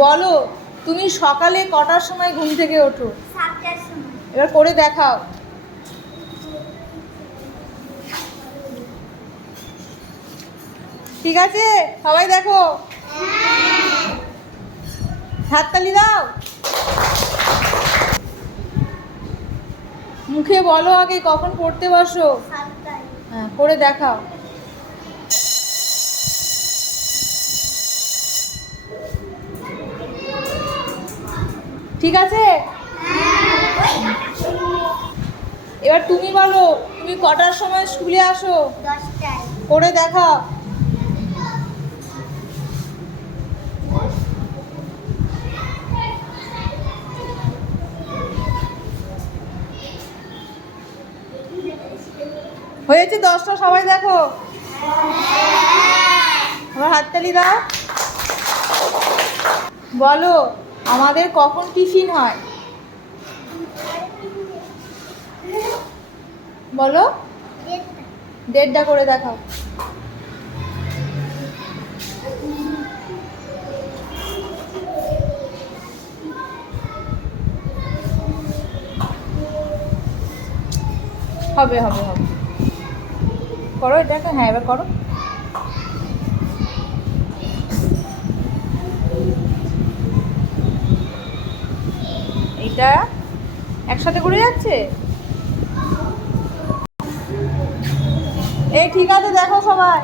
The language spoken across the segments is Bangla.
বলো তুমি সকালে কটার সময় ঘুম থেকে ওঠো? 7টার সময়। এবার করে দেখাও। ঠিক আছে, সবাই দেখো, হাততালি দাও। মুখে বলো আগে কখন পড়তে বসো। 7টায়। হ্যাঁ, করে দেখাও। ঠিক আছে, এবার তুমি বলো তুমি কটার সময় স্কুলে আসো? 10টায়। করে দেখাও। হয়েছে 10টা, সবাই দেখো। আমার হাততালি দাও। বলো আমাদের কখন টিফিন হয়? বলো। 1:30 করে দেখাও। হবে হবে হবে, করো এটাকে। হ্যাঁ, এবার করো। এইটা একসাথে করে যাচ্ছে। এই ঠিক আছে, দেখো সবাই।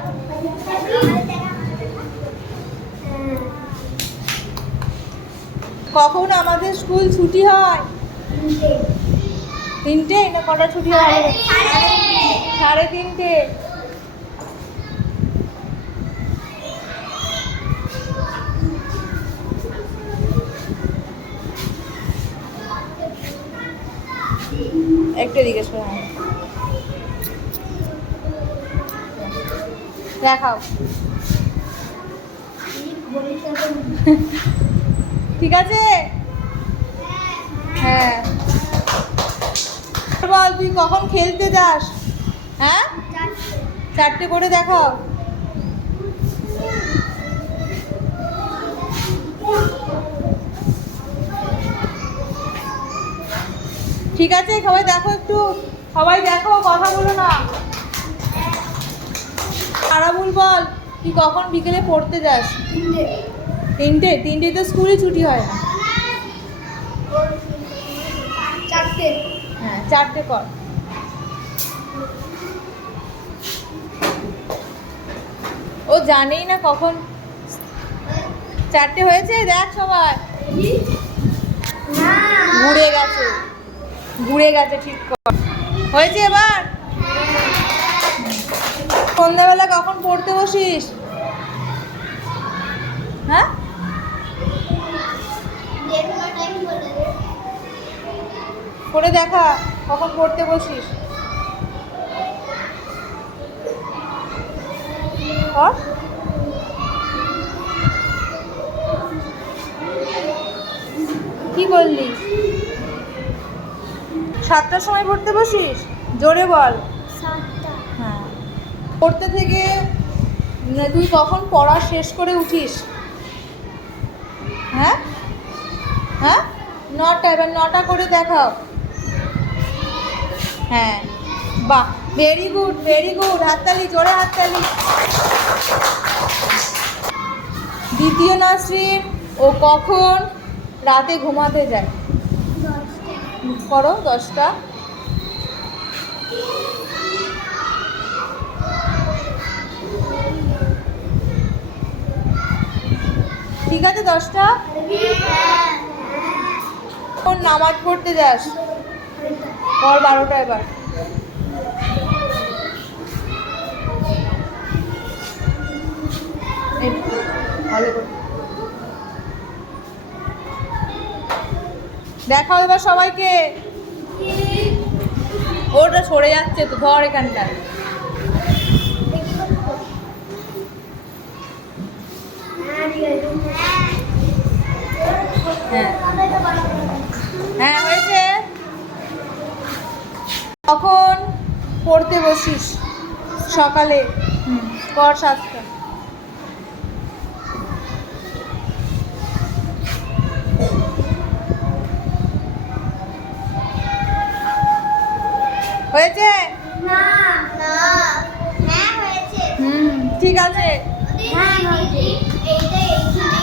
কখন আমাদের স্কুল ছুটি হয়? 3টে না কটা ছুটি হয়? 3:30। একটা জিজ্ঞেস করো। হ্যাঁ, দেখাও। ঠিক আছে, হ্যাঁ। বল তুই কখন খেলতে যাস? হ্যাঁ, 4টে করে দেখাও। ঠিক আছে, সবাই দেখো একটু, সবাই দেখো, কথা বলো না। আরাবুল বল তুই কখন বিকেলে পড়তে যাস? 3টে। 3টে তো স্কুলে ছুটি হয় না। 4টে। হ্যাঁ, 4টে কর। ও জানেই না কখন 4টে হয়েছে। দেখ সবাই, ঘুরে গেছে, ঘুরে গেছে। ঠিক কর, হয়েছে। এবার সন্ধ্যাবেলা কখন পড়তে বসিস? হ্যাঁ, করে দেখা কখন পড়তে বসিস। কর। কি করলি? 7টার সময় পড়তে বসিস? জোরে বল। 7টা। হ্যাঁ, পড়তে থেকে তুই কখন পড়া শেষ করে উঠিস? হ্যাঁ হ্যাঁ, 9টা। এবার 9টা করে দেখাও। হ্যাঁ, বাহ, ভেরি গুড, ভেরি গুড। হাততালি, জোরে হাততালি। দ্বিতীয় নাসরিন ও কখন রাতে ঘুমাতে যায়? 10টা। করো 10টা। ঠিক আছে, 10টা। কোন নামাজ পড়তে যাস? কর 12টা এবার। এই, ভালো করে দেখাও এবার সবাইকে। ওটা সরে যাচ্ছে তো, ধর এখানটা। হ্যাঁ হ্যাঁ, হয়েছে। কখন পড়তে বসিস? সকালে। কর 7টা। হয়েছে? না না হ্যাঁ হয়েছে হুম, ঠিক আছে। হ্যাঁ হয়েছে এইটা এইখানে